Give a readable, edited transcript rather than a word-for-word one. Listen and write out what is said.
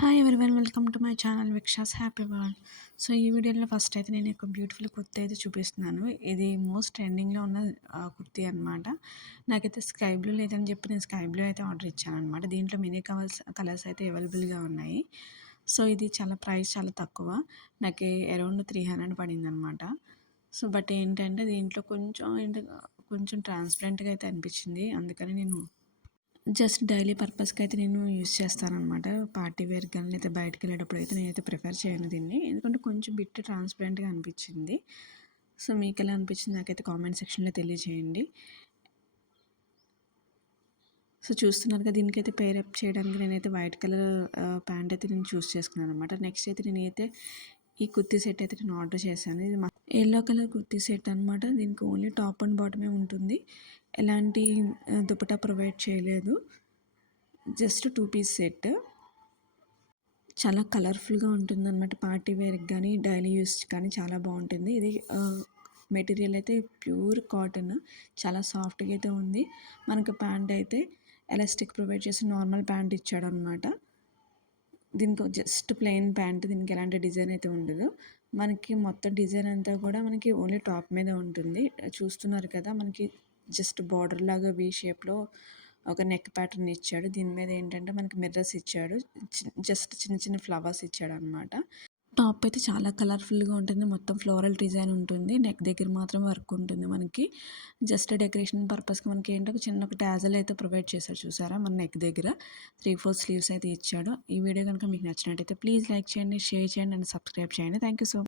Hi everyone, welcome to my channel Vikshas happy world. So ఈ వీడియోలో first అయితే నేను ఒక బ్యూటిఫుల్ కుర్తీ అయితే చూపిస్తున్నాను. ఇది మోస్ట్ ట్రెండింగ్లో ఉన్న కుర్తీ అనమాట. నాకైతే స్కై బ్లూ లేదని చెప్పి నేను స్కై బ్లూ అయితే ఆర్డర్ ఇచ్చాను అనమాట. దీంట్లో మినీ కలర్స్ అయితే అవైలబుల్గా ఉన్నాయి. సో ఇది చాలా ప్రైస్ చాలా తక్కువ, నాకు అరౌండ్ 300 పడింది అనమాట. సో బట్ ఏంటంటే దీంట్లో కొంచెం ట్రాన్స్పరెంట్గా అయితే అనిపించింది. అందుకని నేను జస్ట్ డైలీ పర్పస్కి అయితే నేను యూస్ చేస్తానన్నమాట. పార్టీ వేర్ కానీ లేదా బయటకు వెళ్ళేటప్పుడు అయితే నేనైతే ప్రిఫర్ చేయను దీన్ని, ఎందుకంటే కొంచెం బిట్ ట్రాన్స్పరెంట్గా అనిపించింది. సో మీకు ఎలా అనిపించింది నాకైతే కామెంట్ సెక్షన్లో తెలియజేయండి. సో చూస్తున్నారు కదా, దీనికైతే పేరప్ చేయడానికి నేనైతే వైట్ కలర్ ప్యాంట్ అయితే నేను చూస్ చేసుకున్నాను అనమాట. నెక్స్ట్ అయితే నేనైతే ఈ కుర్తీ సెట్ అయితే నేను ఆర్డర్ చేశాను. ఇది ఎల్లో కలర్ కుర్తీ సెట్ అనమాట. దీనికి ఓన్లీ టాప్ అండ్ బాటమే ఉంటుంది, ఎలాంటి దుపట్టా ప్రొవైడ్ చేయలేదు. Just 2 piece set. చాలా కలర్ఫుల్గా ఉంటుందన్నమాట. పార్టీ వేర్కి కానీ డైలీ యూస్ కానీ చాలా బాగుంటుంది. ఇది మెటీరియల్ అయితే ప్యూర్ కాటన్, చాలా సాఫ్ట్గా అయితే ఉంది. మనకు ప్యాంట్ అయితే ఎలాస్టిక్ ప్రొవైడ్ చేసి నార్మల్ ప్యాంట్ ఇచ్చాడనమాట. దీనికి జస్ట్ ప్లెయిన్ ప్యాంట్, దీనికి ఎలాంటి డిజైన్ అయితే ఉండదు. మనకి మొత్తం డిజైన్ అంతా కూడా మనకి ఓన్లీ టాప్ మీద ఉంటుంది. చూస్తున్నారు కదా, మనకి జస్ట్ బార్డర్ లాగా వీ షేప్లో ఒక నెక్ ప్యాటర్న్ ఇచ్చాడు. దీని మీద ఏంటంటే మనకి మిర్రర్స్ ఇచ్చాడు, జస్ట్ చిన్న చిన్న ఫ్లవర్స్ ఇచ్చాడు అనమాట. టాప్ అయితే చాలా కలర్ఫుల్గా ఉంటుంది, మొత్తం ఫ్లోరల్ డిజైన్ ఉంటుంది. నెక్ దగ్గర మాత్రం వర్క్ ఉంటుంది. మనకి జస్ట్ డెకరేషన్ పర్పస్కి మనకి ఏంటో ఒక టాజల్ అయితే ప్రొవైడ్ చేశాడు. చూసారా, మన నెక్ దగ్గర 3/4 స్లీవ్స్ అయితే ఇచ్చాడు. ఈ వీడియో కనుక మీకు నచ్చినట్టయితే ప్లీజ్ లైక్ చేయండి, షేర్ చేయండి అండ్ సబ్స్క్రైబ్ చేయండి. Thank you so much.